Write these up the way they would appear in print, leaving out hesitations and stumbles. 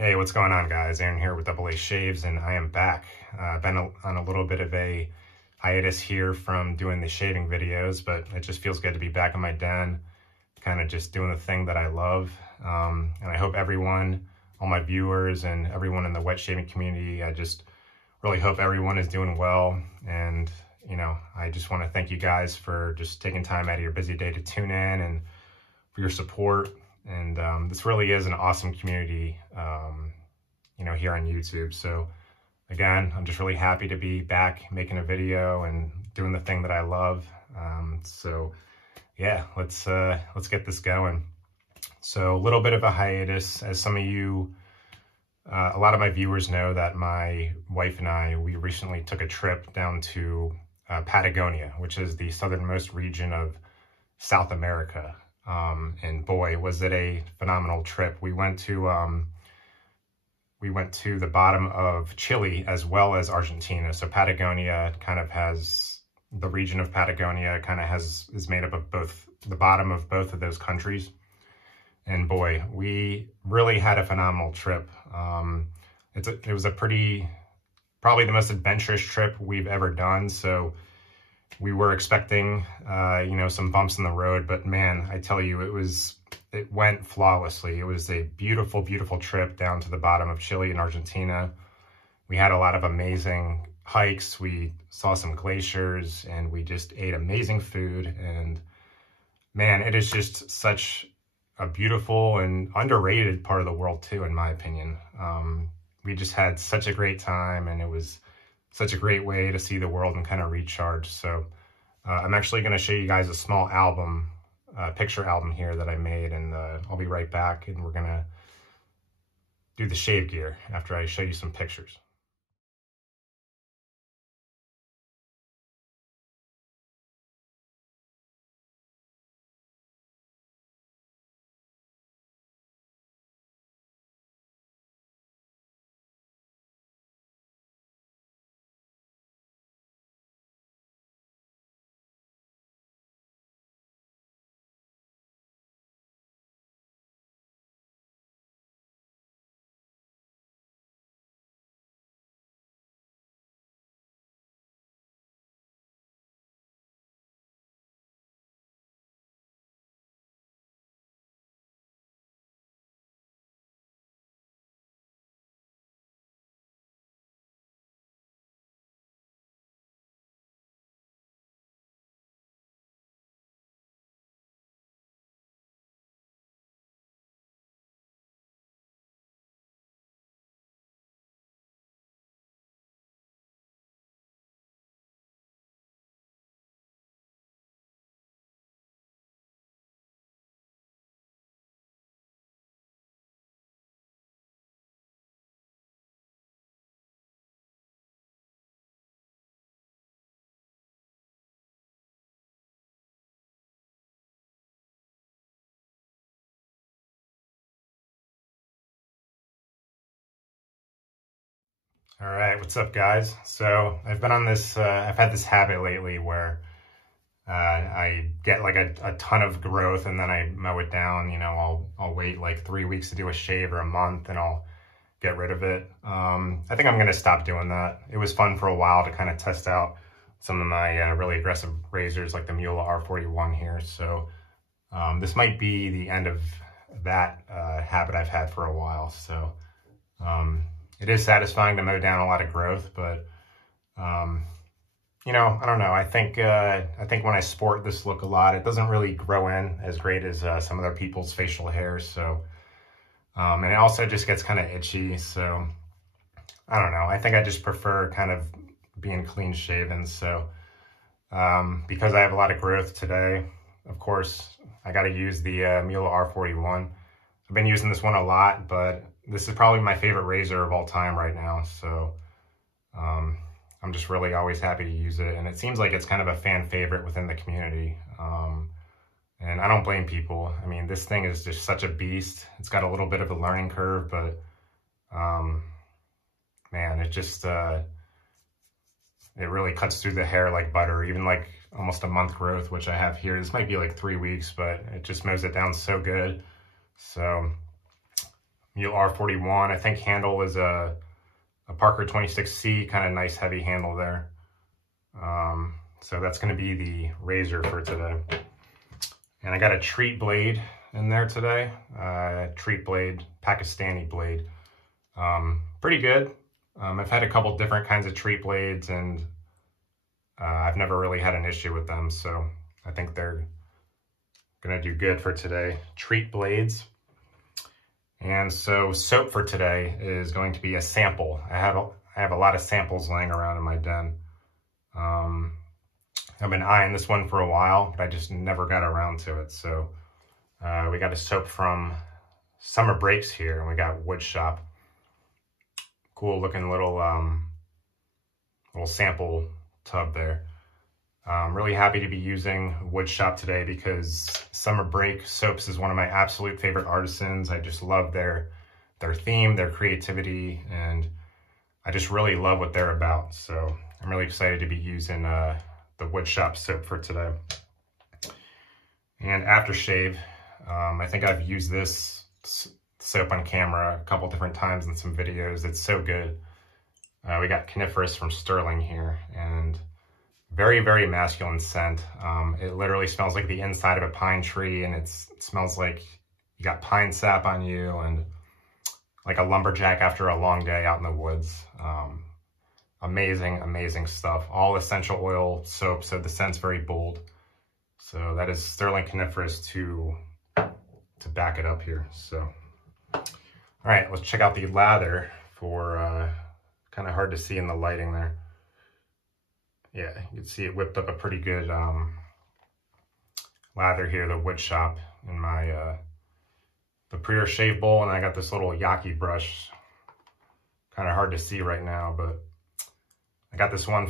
Hey, what's going on, guys? Aaron here with Double A Shaves, and I am back. I've been on a little bit of a hiatus here from doing the shaving videos, but it just feels good to be back in my den, kind of just doing the thing that I love. And I hope everyone, all my viewers and everyone in the wet shaving community, I just really hope everyone is doing well. And, I just want to thank you guys for just taking time out of your busy day to tune in and for your support. And this really is an awesome community, here on YouTube. So again, I'm just really happy to be back making a video and doing the thing that I love. So yeah, let's get this going. So a little bit of a hiatus, as some of you, a lot of my viewers know that my wife and I, we recently took a trip down to Patagonia, which is the southernmost region of South America. And boy, was it a phenomenal trip. We went to the bottom of Chile as well as Argentina. So Patagonia kind of has, the region of Patagonia kind of is made up of the bottom of both of those countries. And boy, we really had a phenomenal trip. It was probably the most adventurous trip we've ever done. So we were expecting, some bumps in the road, but man, I tell you, it went flawlessly. It was a beautiful, beautiful trip down to the bottom of Chile and Argentina. We had a lot of amazing hikes. We saw some glaciers and we just ate amazing food. And man, it is just such a beautiful and underrated part of the world too, in my opinion. We just had such a great time, and it was such a great way to see the world and kind of recharge. So I'm actually going to show you guys a small album, picture album here that I made, and I'll be right back, and we're going to do the shave gear after I show you some pictures. All right, what's up, guys? So I've been on this, I've had this habit lately where I get like a ton of growth and then I mow it down. I'll wait like 3 weeks to do a shave, or a month, and I'll get rid of it. I think I'm going to stop doing that. It was fun for a while to kind of test out some of my really aggressive razors, like the Mule R41 here. So this might be the end of that habit I've had for a while. So it is satisfying to mow down a lot of growth, but I don't know. I think when I sport this look a lot, it doesn't really grow in as great as some other people's facial hair. So, and it also just gets kind of itchy. So I don't know. I think I just prefer kind of being clean shaven. So because I have a lot of growth today, of course, I got to use the Mule R41. I've been using this one a lot, but this is probably my favorite razor of all time right now. So I'm just really always happy to use it. And it seems like it's kind of a fan favorite within the community. And I don't blame people. I mean, this thing is just such a beast. It's got a little bit of a learning curve, but man, it just, it really cuts through the hair like butter. Even like almost a month growth, which I have here. This might be like 3 weeks, but it just mows it down so good. So, Mule R41. I think handle is a Parker 26C, kind of nice heavy handle there. So that's going to be the razor for today. And I got a treat blade in there today. Treat blade, Pakistani blade. Pretty good. I've had a couple different kinds of treat blades, and I've never really had an issue with them. So I think they're going to do good for today. Treat blades. And so soap for today is going to be a sample. I have a lot of samples laying around in my den. I've been eyeing this one for a while, but I just never got around to it. So we got a soap from Summer Breaks here, and we got Woodshop. Cool looking little sample tub there. I'm really happy to be using Woodshop today because Summer Break Soaps is one of my absolute favorite artisans. I just love their theme, their creativity, and I just really love what they're about. So I'm really excited to be using the Woodshop soap for today. And aftershave, I think I've used this soap on camera a couple different times in some videos. It's so good. We got Coniferous from Sterling here, and very, very masculine scent. It literally smells like the inside of a pine tree, and it smells like you got pine sap on you, and like a lumberjack after a long day out in the woods. Amazing, amazing stuff. All essential oil soap, so the scent's very bold. So that is Sterling Coniferous to back it up here. So, all right, let's check out the lather for, kind of hard to see in the lighting there. Yeah, you can see it whipped up a pretty good lather here, the Woodshop in my the Prior shave bowl, and I got this little Yaki brush. Kind of hard to see right now, but I got this one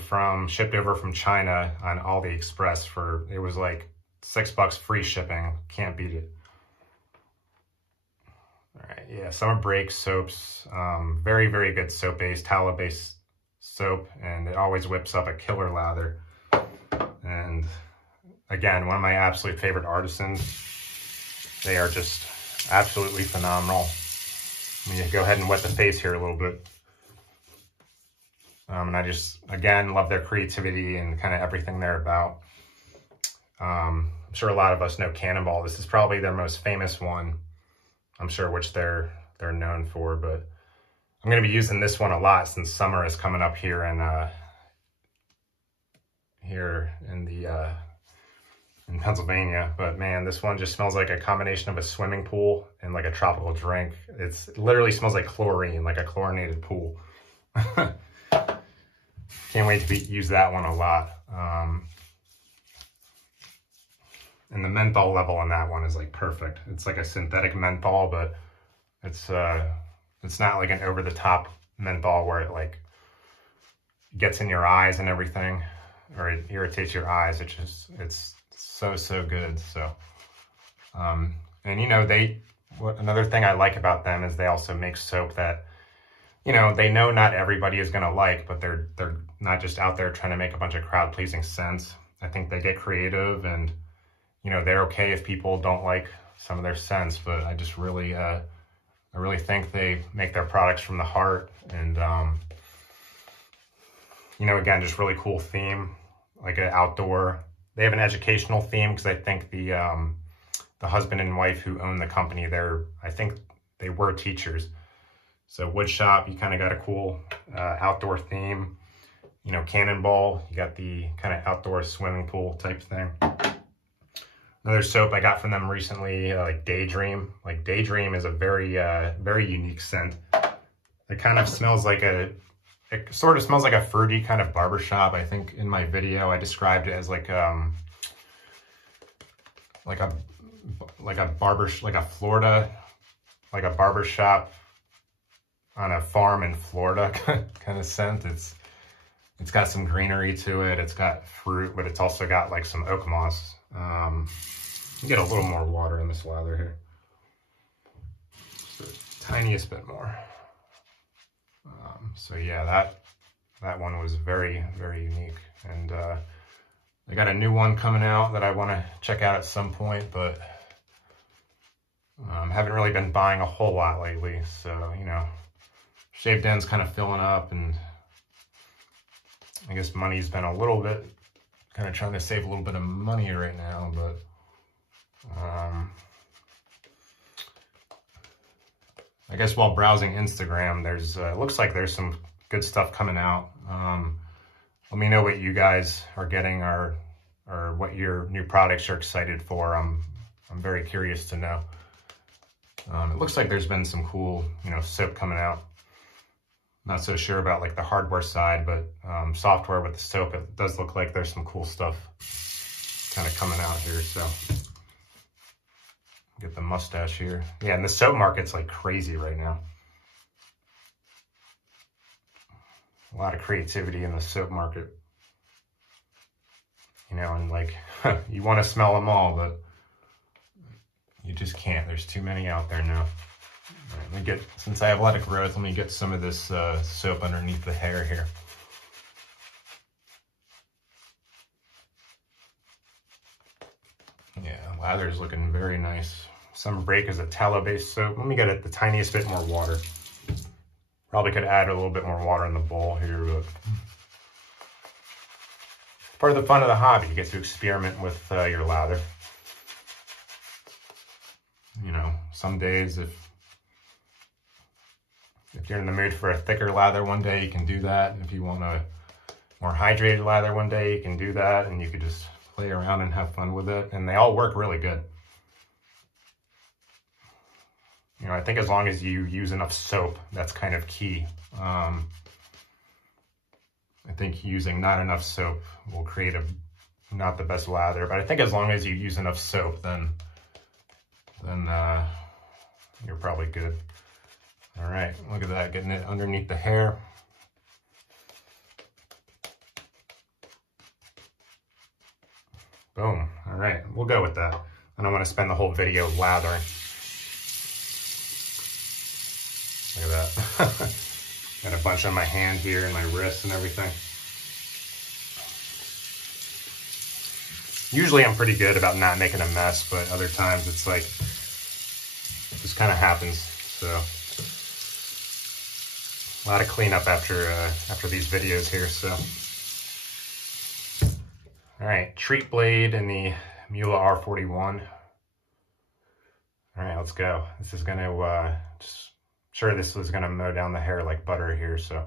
shipped over from China on AliExpress for, it was like $6 free shipping. Can't beat it. All right, yeah, Summer Break soaps, very, very good soap base, tallow-based soap, and it always whips up a killer lather. And again, one of my absolute favorite artisans. They are just absolutely phenomenal. Let me go ahead and wet the face here a little bit. And I just, again, love their creativity and kind of everything they're about. I'm sure a lot of us know Cannonball. This is probably their most famous one, I'm sure, which they're known for, but I'm going to be using this one a lot since summer is coming up here in Pennsylvania. But man, this one just smells like a combination of a swimming pool and like a tropical drink. It literally smells like chlorine, like a chlorinated pool. Can't wait to use that one a lot. And the menthol level on that one is like perfect. It's like a synthetic menthol, but it's not like an over-the-top menthol where it like gets in your eyes and everything, or it irritates your eyes. It's so good. So, and you know, another thing I like about them is they also make soap that, you know, they know not everybody is gonna like, but they're not just out there trying to make a bunch of crowd-pleasing scents. I think they get creative, and you know, they're okay if people don't like some of their scents, but I just really, I really think they make their products from the heart. And, you know, again, just really cool theme, like an outdoor. They have an educational theme because I think the husband and wife who own the company, I think they were teachers. So Woodshop, you kind of got a cool outdoor theme. You know, Cannonball, you got the kind of outdoor swimming pool type thing. Another soap I got from them recently, like Daydream. Like Daydream is a very, very unique scent. It kind of smells like it sort of smells like a fruity kind of barbershop. I think in my video I described it as like a barbershop on a farm in Florida kind of scent. It's got some greenery to it. It's got fruit, but it's also got like some oak moss. Get a little more water in this lather here. Just the tiniest bit more. So yeah, that one was very, very unique. And I got a new one coming out that I want to check out at some point, but Haven't really been buying a whole lot lately, so, you know, Shave Den's kind of filling up, and I guess money's been a little bit, kind of trying to save a little bit of money right now, but I guess while browsing Instagram, there's looks like there's some good stuff coming out. Let me know what you guys are getting, or what your new products you're excited for. I'm very curious to know. It looks like there's been some cool, you know, soap coming out. Not so sure about like the hardware side, but software with the soap, it does look like there's some cool stuff kind of coming out here. So get the mustache here. Yeah, and the soap market's like crazy right now. A lot of creativity in the soap market. You know, and like, you want to smell them all, but you just can't. There's too many out there now. All right, let me get, since I have a lot of growth, let me get some of this soap underneath the hair here. Yeah, lather's looking very nice. Summer Break is a tallow-based soap. Let me get it the tiniest bit more water. Probably could add a little bit more water in the bowl here, but part of the fun of the hobby. You get to experiment with your lather. You know, some days if you're in the mood for a thicker lather one day, you can do that. And if you want a more hydrated lather one day, you can do that, and you could just play around and have fun with it. And they all work really good. You know, I think as long as you use enough soap, that's kind of key. I think using not enough soap will create not the best lather, but I think as long as you use enough soap, then you're probably good. All right, look at that, getting it underneath the hair. Boom. All right, we'll go with that. I don't want to spend the whole video lathering. Look at that. Got a bunch on my hand here and my wrist and everything. Usually I'm pretty good about not making a mess, but other times it's like, it just kind of happens. So a lot of cleanup after these videos here. So, all right, treat blade in the Mula R41. All right, let's go. This is gonna sure this is gonna mow down the hair like butter here. So.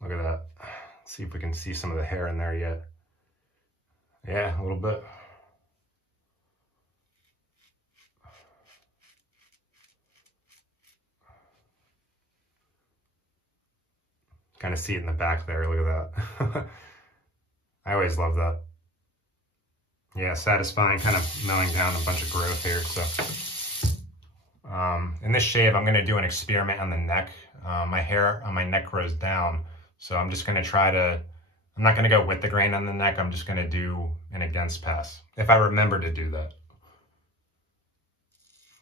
Look at that. Let's see if we can see some of the hair in there yet. Yeah, a little bit. Kind of see it in the back there. Look at that. I always love that. Yeah, satisfying, kind of mowing down a bunch of growth here. So, in this shave, I'm going to do an experiment on the neck. My hair on my neck grows down. So I'm just going to I'm not going to go with the grain on the neck. I'm just going to do an against pass, if I remember to do that.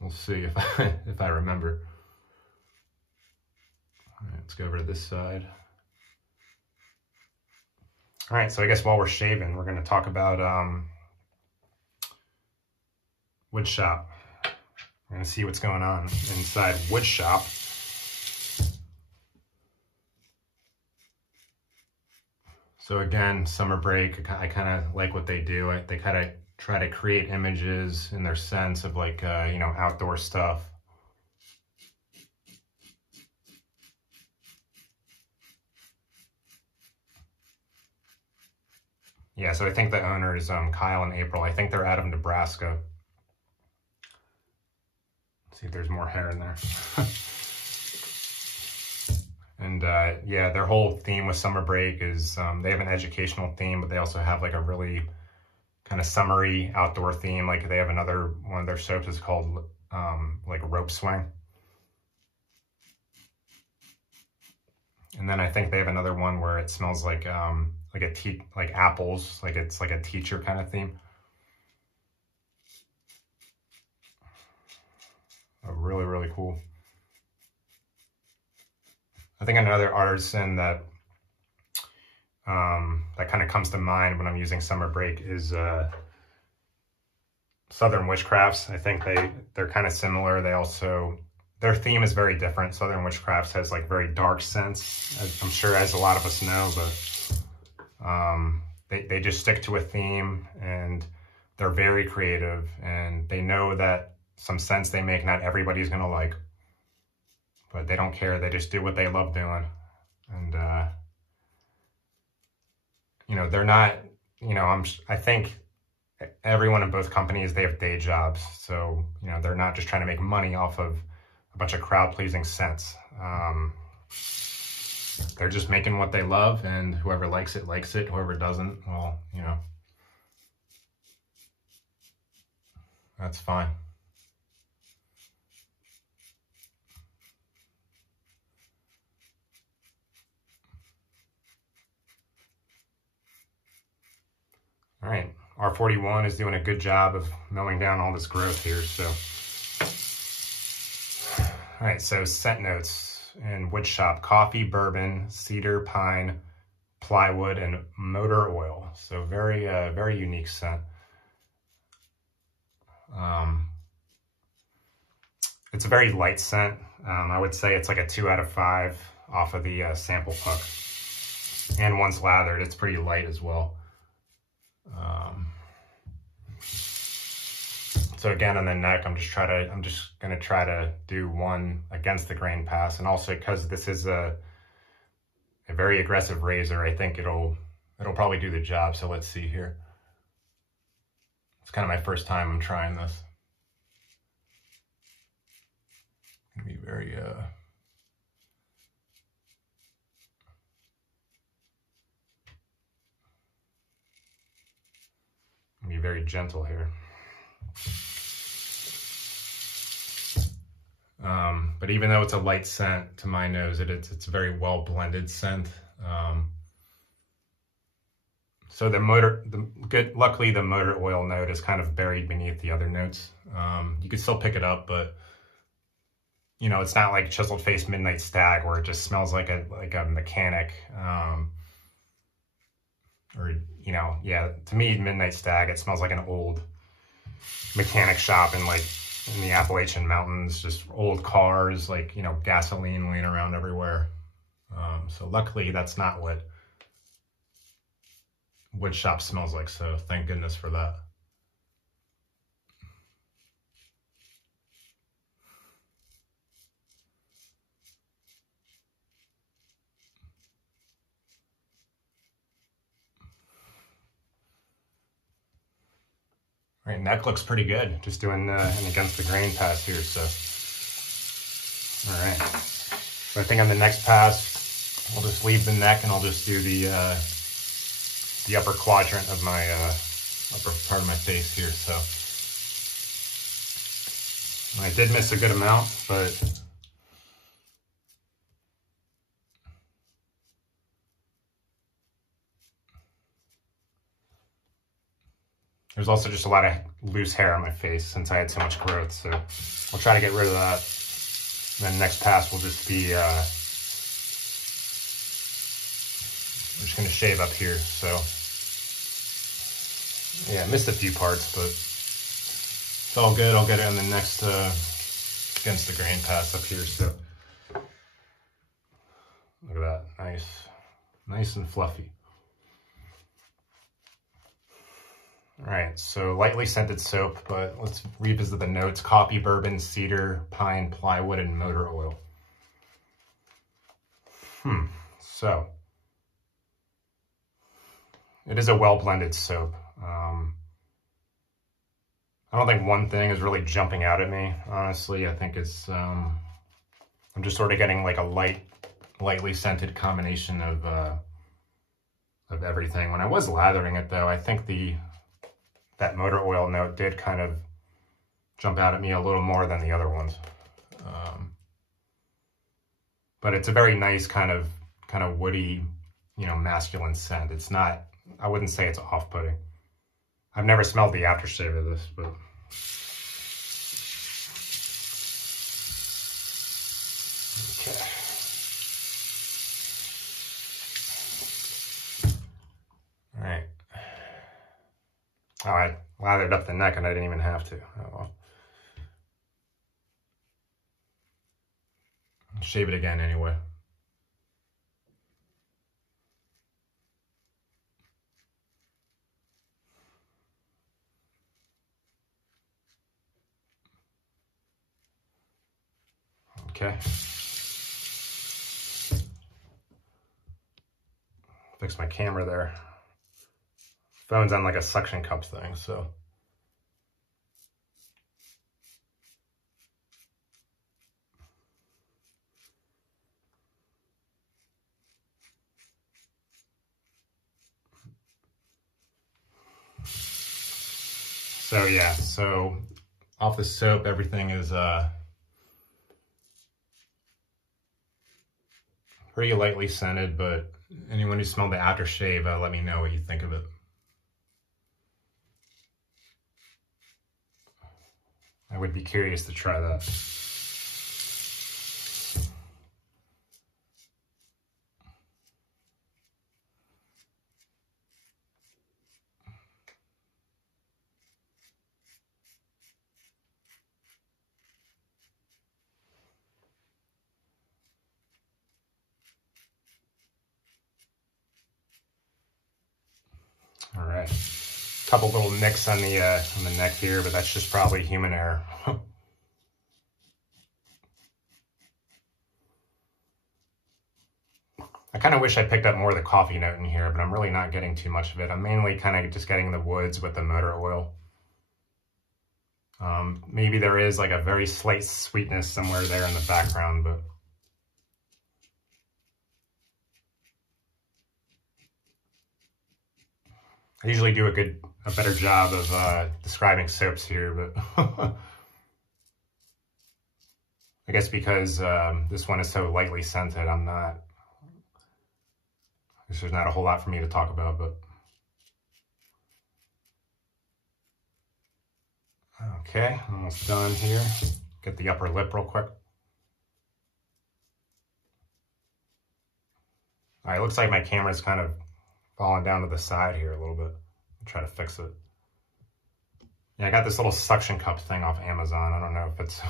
We'll see if I remember. All right, let's go over to this side. All right, so I guess while we're shaving, we're going to talk about Woodshop. We're going to see what's going on inside Woodshop. So again, Summer Break, I kind of like what they do. They kind of try to create images in their sense of like, you know, outdoor stuff. Yeah, so I think the owner is Kyle and April. I think they're out of Nebraska. Let's see if there's more hair in there. And yeah, their whole theme with Summer Break is they have an educational theme, but they also have like a really kind of summery outdoor theme. Like they have another one of their soaps is called like Rope Swing. And then I think they have another one where it smells like like apples, like it's like a teacher kind of theme. Really, really cool. I think another artisan that that kind of comes to mind when I'm using Summer Break is Southern Witchcrafts. I think they're kind of similar. They also, their theme is very different. Southern Witchcrafts has like very dark scents, as I'm sure as a lot of us know, but they just stick to a theme, and they're very creative, and they know that some scents they make not everybody's gonna like, but they don't care. They just do what they love doing. And you know, they're not, you know, I think everyone in both companies, they have day jobs. So, you know, they're not just trying to make money off of a bunch of crowd-pleasing scents. They're just making what they love, and whoever likes it, likes it. Whoever doesn't, well, you know, that's fine. All right, R41 is doing a good job of mowing down all this growth here, so. All right, so scent notes in Woodshop: coffee, bourbon, cedar, pine, plywood, and motor oil. So very, very unique scent. It's a very light scent. I would say it's like a 2 out of 5 off of the sample puck. And once lathered, it's pretty light as well. So again, on the neck, I'm just gonna try to do one against the grain pass, and also because this is a very aggressive razor, I think it'll probably do the job. So let's see here. It's kind of my first time I'm trying this. Gonna be very very gentle here. But even though it's a light scent to my nose, it's a very well blended scent. So luckily the motor oil note is kind of buried beneath the other notes. You can still pick it up, but you know, it's not like Chiseled Face Midnight Stag where it just smells like a mechanic. Or, you know, yeah, to me, Midnight Stag, it smells like an old mechanic shop in the Appalachian Mountains, just old cars, like, you know, gasoline laying around everywhere. So luckily that's not what Woodshop smells like, so thank goodness for that. All right, neck looks pretty good. Just doing an against the grain pass here, so. All right, so I think on the next pass, I'll just leave the neck and I'll just do the upper quadrant of my, upper part of my face here, so. I did miss a good amount, but there's also just a lot of loose hair on my face since I had so much growth, so I'll try to get rid of that. And then next pass will just be, we're just gonna shave up here, so. Yeah, I missed a few parts, but it's all good. I'll get it on the next, against the grain pass up here, so. Look at that, nice and fluffy. All right, so lightly scented soap, but let's revisit the notes: coffee, bourbon, cedar, pine, plywood, and motor oil. So it is a well-blended soap. I don't think one thing is really jumping out at me, honestly. I think it's, I'm just sort of getting like a lightly scented combination of everything. When I was lathering it though, I think that motor oil note did kind of jump out at me a little more than the other ones. But it's a very nice kind of woody, you know, masculine scent. It's not, I wouldn't say it's off-putting. I've never smelled the aftershave of this, but. Okay. Oh, I lathered up the neck and I didn't even have to. Oh, well. Shave it again anyway. Okay. Fix my camera there. Phone's on like a suction cup thing, so. So yeah, so off the soap, everything is pretty lightly scented, but anyone who smelled the aftershave, let me know what you think of it. I would be curious to try that. All right, couple little nicks on the neck here, but that's just probably human error. I kind of wish I picked up more of the coffee note in here, but I'm really not getting too much of it. I'm mainly kind of just getting the woods with the motor oil. Maybe there is like a very slight sweetness somewhere there in the background, but I usually do a better job of describing soaps here, but I guess because this one is so lightly scented, there's not a whole lot for me to talk about, but. Okay, almost done here. Get the upper lip real quick. All right, it looks like my camera's kind of falling down to the side here a little bit. I'll try to fix it. Yeah, I got this little suction cup thing off Amazon. I don't know if it's...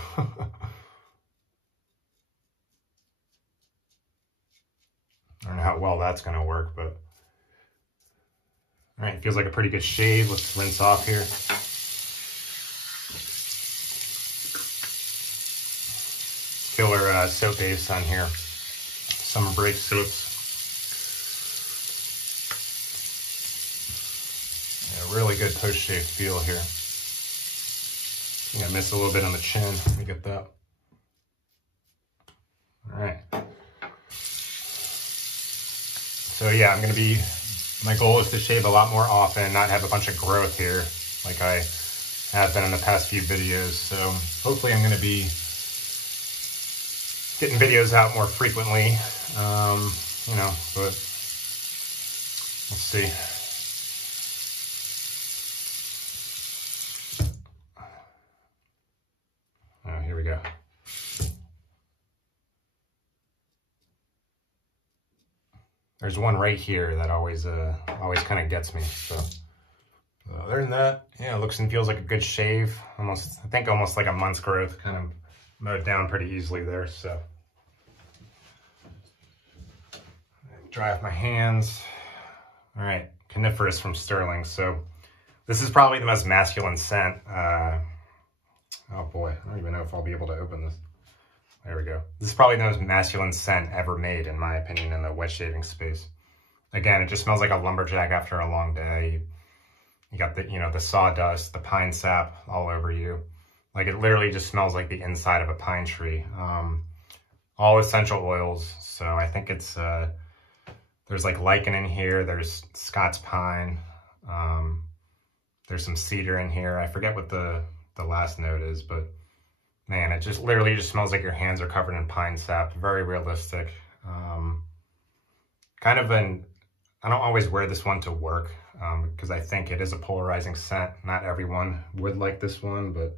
I don't know how well that's going to work, but... All right, feels like a pretty good shave. Let's rinse off here. Killer soap base on here. Summer break soaps. Yeah, really good post-shave feel here. I think I missed a little bit on the chin. Let me get that. All right. So yeah, my goal is to shave a lot more often, not have a bunch of growth here like I have been in the past few videos. So hopefully I'm going to be getting videos out more frequently, you know, but we'll see. Oh, here we go. There's one right here that always kind of gets me. So other than that, yeah, it looks and feels like a good shave. I think almost like a month's growth, kind of mowed down pretty easily there. So dry off my hands. All right, Coniferous from Sterling. So this is probably the most masculine scent. Oh boy, I don't even know if I'll be able to open this. There we go. This is probably the most masculine scent ever made, in my opinion, in the wet shaving space. Again, it just smells like a lumberjack after a long day. You got the sawdust, the pine sap all over you. Like, it literally just smells like the inside of a pine tree. All essential oils. So I think it's, there's like lichen in here. There's Scots pine. There's some cedar in here. I forget what the last note is, but man, it just literally just smells like your hands are covered in pine sap. Very realistic. I don't always wear this one to work because I think it is a polarizing scent. Not everyone would like this one, but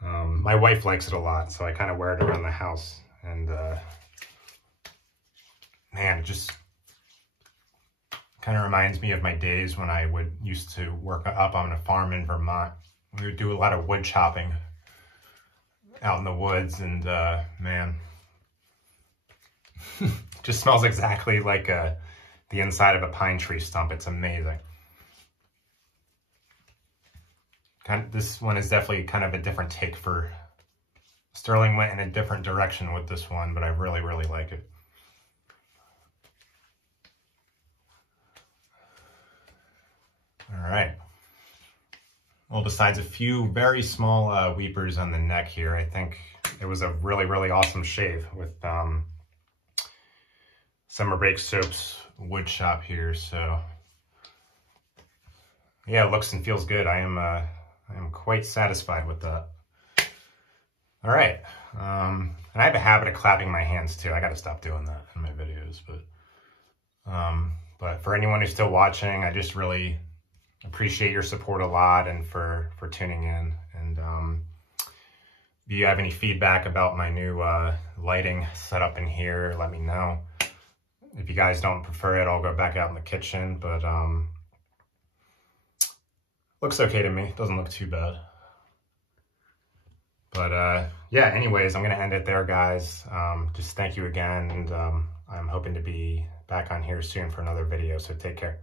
my wife likes it a lot, so I kind of wear it around the house. And man, it just Kind of reminds me of my days when I used to work up on a farm in Vermont. We would do a lot of wood chopping out in the woods, and man, just smells exactly like the inside of a pine tree stump. It's amazing. This one is definitely kind of a different take for Sterling. Went in a different direction with this one, but I really, really like it. All right. Well, besides a few very small weepers on the neck here, I think it was a really, really awesome shave with Summer Break Soap's Woodshop here. So yeah, it looks and feels good. I am quite satisfied with that. All right. And I have a habit of clapping my hands too. I got to stop doing that in my videos. But for anyone who's still watching, I just really appreciate your support a lot, and for tuning in. And if you have any feedback about my new lighting setup in here, let me know. If you guys don't prefer it, I'll go back out in the kitchen, but looks okay to me. Doesn't look too bad. But yeah, anyways, I'm gonna end it there, guys. Just thank you again, and I'm hoping to be back on here soon for another video, so take care.